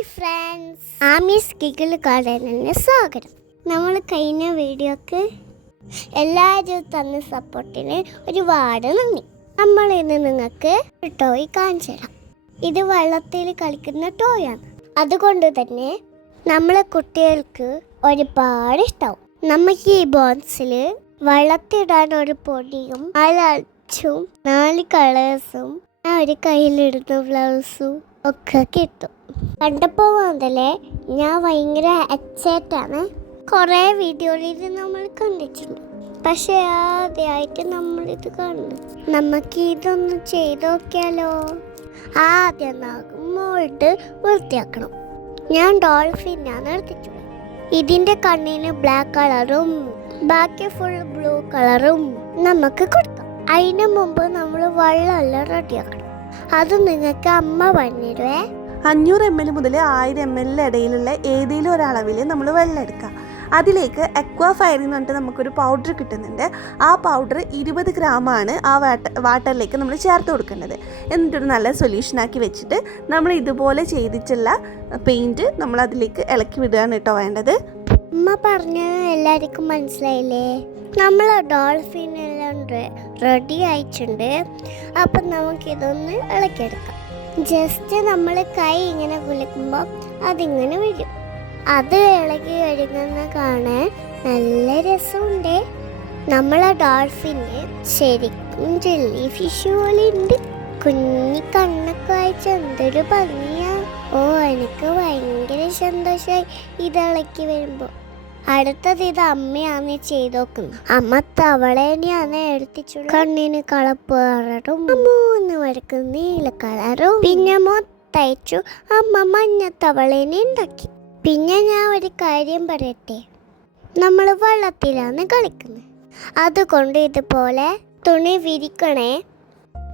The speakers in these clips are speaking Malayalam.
ഹായ് ഫ്രണ്ട്സ് ആമീസ് ഗിഗിൾ ഗാർഡനിന് സ്വാഗതം. നമ്മൾ കഴിഞ്ഞ വീഡിയോക്ക് എല്ലാവരും തന്ന സപ്പോർട്ടിന് ഒരുപാട് നന്ദി. നമ്മൾ ഇന്ന് നിങ്ങൾക്ക് ഒരു ടോയ് കാണിച്ചു തരാം. ഇത് വെള്ളത്തിൽ കളിക്കുന്ന ടോയാണ്. അതുകൊണ്ട് തന്നെ നമ്മളെ കുട്ടികൾക്ക് ഒരുപാട് ഇഷ്ടമാവും നമുക്ക് ഈ ബോൺസിൽ വെള്ളത്തിടാൻ ഒരു പൊടിയും അലച്ചും നാല് കളേഴ്സും ആ ഒരു കയ്യിലിടുന്ന ബ്ലൗസും ഒക്കെ കിട്ടും. കണ്ടപ്പോൾ മുതലേ ഞാൻ ഭയങ്കര എക്സൈറ്റാണ് കുറേ വീഡിയോയിൽ നമ്മൾ കണ്ടിട്ടുണ്ട്. പക്ഷെ ആദ്യമായിട്ട് നമ്മളിത് കണ്ടു. നമുക്ക് ഇതൊന്ന് ചെയ്ത് നോക്കിയാലോ? ആദ്യം മോൾഡ് വൃത്തിയാക്കണം. ഞാൻ ഡോൾഫിനാണ് എടുത്തിട്ടുള്ളത്. ഇതിന്റെ കണ്ണിന് ബ്ലാക്ക് കളറും ബാക്കി ഫുൾ ബ്ലൂ കളറും നമുക്ക് കൊടുക്കാം. അതിന് മുമ്പ് നമ്മൾ വെള്ളമെല്ലാം റെഡിയാക്കണം അത് നിങ്ങൾക്ക് അമ്മ പറഞ്ഞിരുവേ അഞ്ഞൂറ് എം എൽ മുതൽ ആയിരം എം എല്ലിന്റെ ഇടയിലുള്ള ഏതെങ്കിലും ഒരളവിൽ നമ്മൾ വെള്ളം എടുക്കുക. അതിലേക്ക് അക്വാ ഫയർ എന്ന് പറഞ്ഞിട്ട് നമുക്കൊരു പൗഡർ കിട്ടുന്നുണ്ട്. ആ പൗഡർ ഇരുപത് ഗ്രാമാണ് ആ വാട്ടർ വാട്ടറിലേക്ക് നമ്മൾ ചേർത്ത് കൊടുക്കേണ്ടത്. എന്നിട്ടൊരു നല്ല സൊല്യൂഷനാക്കി വെച്ചിട്ട് നമ്മൾ ഇതുപോലെ ചെയ്തിട്ടുള്ള പെയിന്റ് നമ്മൾ അതിലേക്ക് ഇളക്കി വിടുകയാണ് കേട്ടോ വേണ്ടത്. അമ്മ പറഞ്ഞത് എല്ലാവർക്കും മനസ്സിലായില്ലേ? നമ്മൾ ഡോൾഫിൻ എല്ലാം റെഡി ആയിട്ടുണ്ട്. അപ്പം നമുക്കിതൊന്ന് ഇളക്കിയെടുക്കാം. ജസ്റ്റ് നമ്മൾ കൈ ഇങ്ങനെ കുലുക്കുമ്പോൾ അതിങ്ങനെ വരും. അത് ഇളകി വരുന്ന കാണാൻ നല്ല രസമുണ്ട്. നമ്മൾ ആ ഡോൾഫിന് ശരിക്കും ജെല്ലി ഫിഷ് പോലെ ഉണ്ട് കുഞ്ഞി കണ്ണൊക്കെ വായിച്ച എന്തൊരു ഭംഗിയാ. ഓ എനിക്ക് ഭയങ്കര സന്തോഷമായി ഇത് ഇളക്കി വരുമ്പോൾ അടുത്തത് ഇത് അമ്മയാണ് ചെയ്ത് നോക്കുന്നത് അമ്മ തവളേനെയാണ് എടുത്തിച്ചുള്ള കണ്ണിന് കളപ്പ് കളറും മൂന്ന് വരക്ക് നീല കളറും. പിന്നെ മൊത്തയച്ചു അമ്മ മഞ്ഞ തവളേനെ ഉണ്ടാക്കി. പിന്നെ ഞാൻ ഒരു കാര്യം പറയട്ടെ? നമ്മൾ വെള്ളത്തിലാണ് കളിക്കുന്നത്. അതുകൊണ്ട് ഇതുപോലെ തുണി വിരിക്കണേ.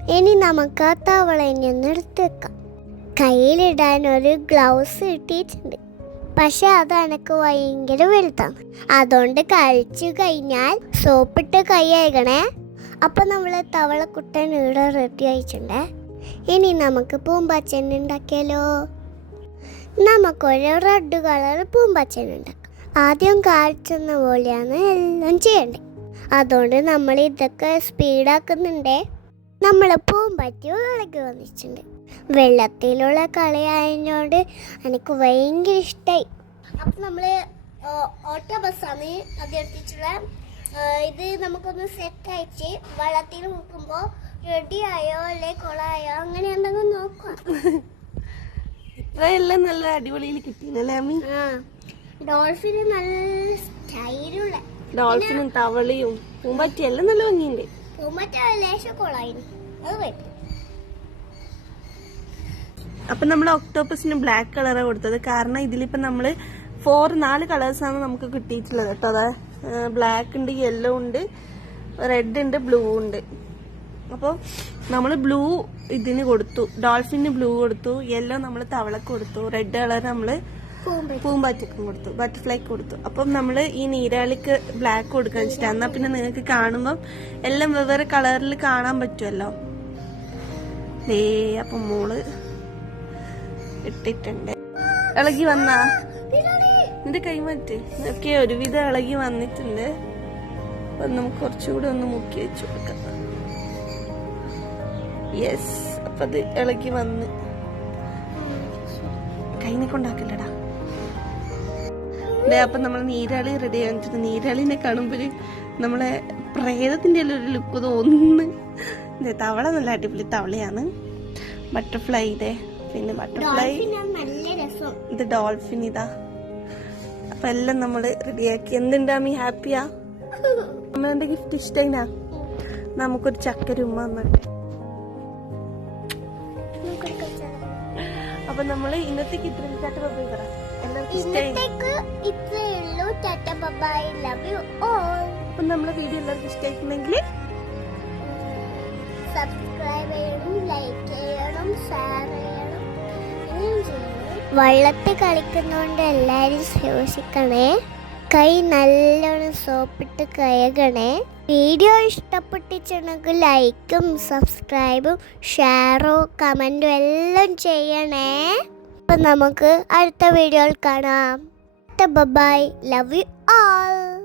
ഇനി നമുക്ക് ആ തവളേനെ ഒന്ന് എടുത്ത് വെക്കാം. കയ്യിലിടാൻ ഒരു ഗ്ലൗസ് കിട്ടിയിട്ടുണ്ട് പക്ഷെ അത് എനക്ക് ഭയങ്കര വലുതാണ്. അതുകൊണ്ട് കഴിച്ചു കഴിഞ്ഞാൽ സോപ്പിട്ട് കൈ കഴുകണേ അപ്പൊ നമ്മൾ തവളക്കുട്ടൻ ഇവിടെ റെഡി അയച്ചിട്ടുണ്ട് ഇനി നമുക്ക് പൂമ്പാച്ചൻ ഉണ്ടാക്കിയാലോ? നമുക്കൊരു റെഡ് കളർ പൂമ്പാച്ചൻ ഉണ്ടാക്കാം. ആദ്യം കാഴ്ചന്ന പോലെയാണ് എല്ലാം ചെയ്യേണ്ടത്. അതുകൊണ്ട് നമ്മൾ ഇതൊക്കെ സ്പീഡാക്കുന്നുണ്ടേ നമ്മൾ വിളക്ക് വന്നിട്ടുണ്ട്. വെള്ളത്തിലുള്ള കളിയായതിനോട് എനിക്ക് ഭയങ്കര ഇഷ്ടമായി അപ്പം നമ്മൾ ഓട്ടോ ബസ്സാണ് അഭ്യർത്ഥിച്ചുള്ള ഇത് നമുക്കൊന്ന് സെറ്റ് അയച്ച് വെള്ളത്തിൽ നോക്കുമ്പോൾ റെഡിയായോ അല്ലെ കൊളായോ അങ്ങനെ എന്തെങ്കിലും നോക്കാം ഇത്രയെല്ലാം നല്ല അടിപൊളിയിൽ കിട്ടിയില്ലല്ലേ അമ്മി? ഡോൾഫിന് നല്ല സ്റ്റൈലുള്ള ഡോൾഫിനും തവളയും പൂമ്പാറ്റിയും എല്ലാം നല്ല ഭംഗിയുണ്ട്. അപ്പൊ നമ്മൾ ഒക്ടോപ്പസിന് ബ്ലാക്ക് കളറാണ് കൊടുത്തത്. കാരണം ഇതിലിപ്പോ നമ്മൾ ഫോർ നാല് കളേഴ്സ് ആണ് നമുക്ക് കിട്ടിയിട്ടുള്ളത് കേട്ടോ. അതെ ബ്ലാക്ക് ഉണ്ട് യെല്ലോ ഉണ്ട് റെഡ് ഉണ്ട് ബ്ലൂ ഉണ്ട്. അപ്പോൾ നമ്മൾ ബ്ലൂ ഇതിന് കൊടുത്തു. ഡോൾഫിന് ബ്ലൂ കൊടുത്തു. യെല്ലോ നമ്മൾ തവളക്ക് കൊടുത്തു. റെഡ് കളർ പൂമ്പറ്റ പൂമ്പാറ്റക്കും കൊടുത്തു. ബട്ടർഫ്ലൈക്ക് കൊടുത്തു. അപ്പം നമ്മൾ ഈ നീരാളിക്ക് ബ്ലാക്ക് കൊടുക്കാൻ വെച്ചിട്ട് എന്നാ പിന്നെ നിങ്ങൾക്ക് കാണുമ്പം എല്ലാം വെവ്വേറെ കളറിൽ കാണാൻ പറ്റുമല്ലോ ദേ അപ്പം മോൾ ഇട്ടിട്ടുണ്ട്. ഇളകി വന്നാ? നിന്റെ കൈ മാറ്റി. ഒക്കെ ഒരുവിധം ഇളകി വന്നിട്ടുണ്ട്. അപ്പൊ നമുക്ക് കുറച്ചുകൂടെ ഒന്ന് മുക്കി വെച്ചു കൊടുക്കാം. യെസ് അപ്പത് ഇളകി വന്ന്. കൈനെ കൊണ്ടാക്കില്ലടാ ദേ അപ്പൊ നമ്മൾ നീരാളി റെഡി ആയിട്ട് നീരാളിനെ കാണുമ്പോൾ നമ്മളെ പ്രേതത്തിന്റെ ഒരു ലുക്ക് തോന്നുന്നു. ദേ തവള നല്ല അടിപൊളി തവളയാണ്. ബട്ടർഫ്ലൈ ഇതേ. പിന്നെ ബട്ടർഫ്ലൈ ഇത് ഡോൾഫിൻ ഇതാ. അപ്പൊ എല്ലാം നമ്മൾ റെഡിയാക്കി എന്തുണ്ടാമി ഹാപ്പിയാ നമ്മളെന്റെ ഗിഫ്റ്റ് ഇഷ്ടയിനാ നമുക്കൊരു ചക്കര ഉമ്മ അപ്പൊ നമ്മൾ ഇന്നത്തേക്ക് ഇത്രയും ചട്ട പോയി പറ അപ്പൊ നമ്മളെ വീഡിയോ എല്ലാവർക്കും ഇഷ്ടമായിട്ടുണ്ടെങ്കിൽ സബ്സ്ക്രൈബ് ചെയ്യണം ലൈക്ക് ചെയ്യണം ഷെയർ ചെയ്യണം വെള്ളത്തിൽ കളിക്കുന്നതുകൊണ്ട് എല്ലാവരും കൈ നല്ലോണം സോപ്പിട്ട് കഴുകണേ. വീഡിയോ ഇഷ്ടപ്പെട്ടിട്ടുണ്ടെങ്കിൽ ലൈക്കും സബ്സ്ക്രൈബും ഷെയറും കമന്റും എല്ലാം ചെയ്യണേ. അപ്പം നമുക്ക് അടുത്ത വീഡിയോയിൽ കാണാം. Bye love you all.